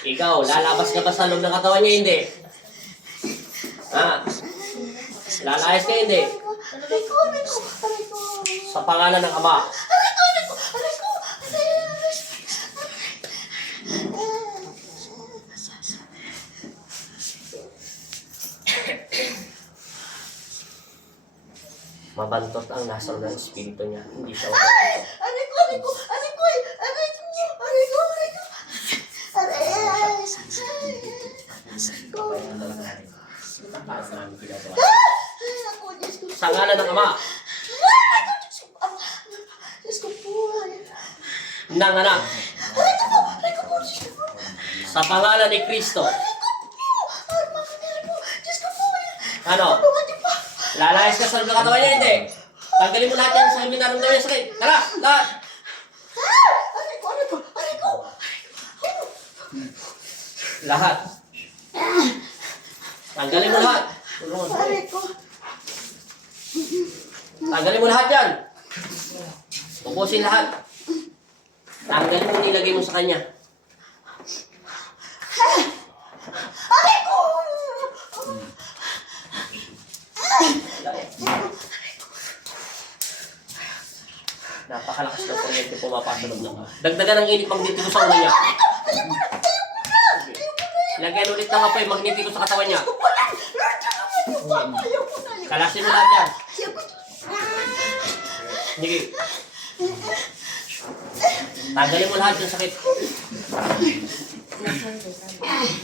Ikaw, lalabas ka ba sa loob ng katawan niya? Hindi. Ha? Lalayas ka hindi? Sa pangalan ng Ama. Mabantot ang nasa ng espiritu niya. Hindi siya sa ngalan ng Ama, ng Anak, sa pangalan ni Kristo. Ano? Lalayas ka sa loob ng katawan niya, hindi? Tanggalin mo lahat yan sa minaramdaman niya sakit. Tara, lahat! Lahat. Tanggalin mo lahat. Tanggalin mo lahat yan. Pupusin lahat. Tanggalin mo, nilagay mo sa kanya. Napakalakas ng kuryente pumapasok ng dagdagan ng init magnetiko sa ulo niya. Lagyan ulit ng apoy magnetiko sa katawan niya. Kalasin mo lahat yan. Sige. Tanggalin mo lahat yung sakit.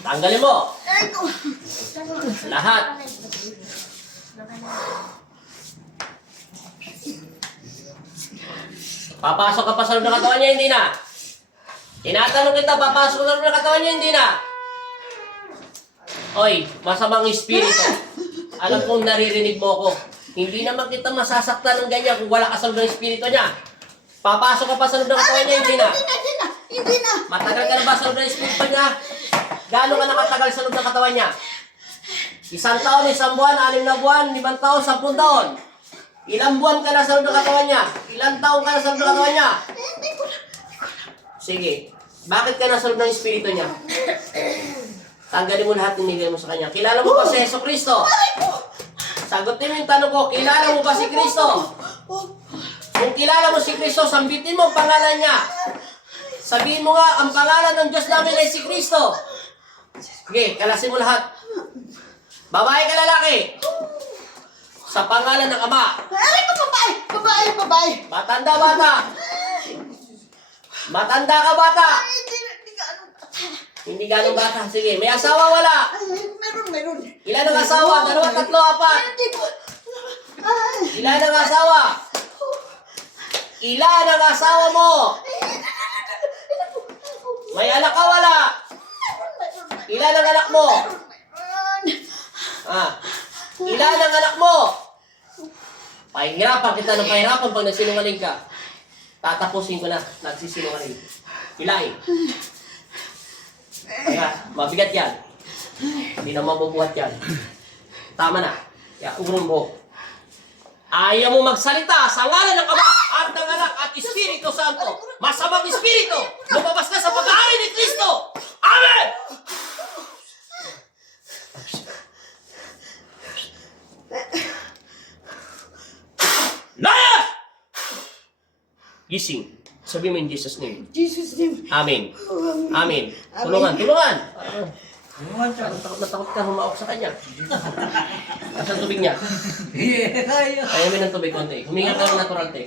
Tanggalin mo. Lahat. Papasok ka pa sa loob ng katawan niya, hindi na. Tinatanong kita, papasok ka sa loob ng katawan niya, hindi na. Oy, masamang espiritu. Alam kong naririnig mo ako. Hindi naman kita masasaktan ng ganyan kung wala ka sa loob ng espiritu niya. Papasok ka pa sa loob ng katawan niya, hindi na. Hindi na. Matagal ka na ba sa loob ng espiritu niya? Gaano ka nakatagal sa loob ng katawan niya? 1 taon, 1 buwan, 6 na buwan, 5 taon, 10 taon. Ilang buwan ka na sa loob ng katawan niya? Ilang taon ka na sa loob ng katawan niya? Sige. Bakit ka na sa loob ng espiritu niya? Tanggalin mo lahat ninigay mo sa kanya. Kilala mo ba si Yeso Cristo? Sagutin mo yung tanong ko, kilala mo ba si Cristo? Kung kilala mo si Cristo, sambitin mo ang pangalan niya. Sabihin mo nga, ang pangalan ng Diyos namin ay si Cristo. Okay, kalasin mo lahat. Babae ka lalaki? Sa pangalan ng Ama. Aray ko, babae. Matanda bata. Matanda ka bata. Hindi ganong bata. Sige, may asawa wala? Meron. Ilan ang asawa? 2, 3, 4. Ilan ang asawa? Ilan ang asawa mo? May anak ka wala? Ilan ang anak mo? Ilan ang anak mo? Pahirapan kita ng pahirapan pag nagsinungaling ka. Tatapusin ko na, nagsisinungaling. Ilain. Kaya, mabigat yan. Hindi na mabubuhat yan. Tama na. Kaya, ugrong mo. Ayaw mo magsalita sa ngalan ng Ama at ng Anak at Espiritu Santo. Masamang Espiritu, lumabas ka sa pag-aari ni Kristo. Amen! Layas! Gising. Sabi mo in Jesus' name. Jesus' name. Amen. Amen. Tulungan. Takot na takot ka humaok sa kanya. Asan tubig niya? Ayaw mo ng tubig konti. Huminga ka ng natural, te.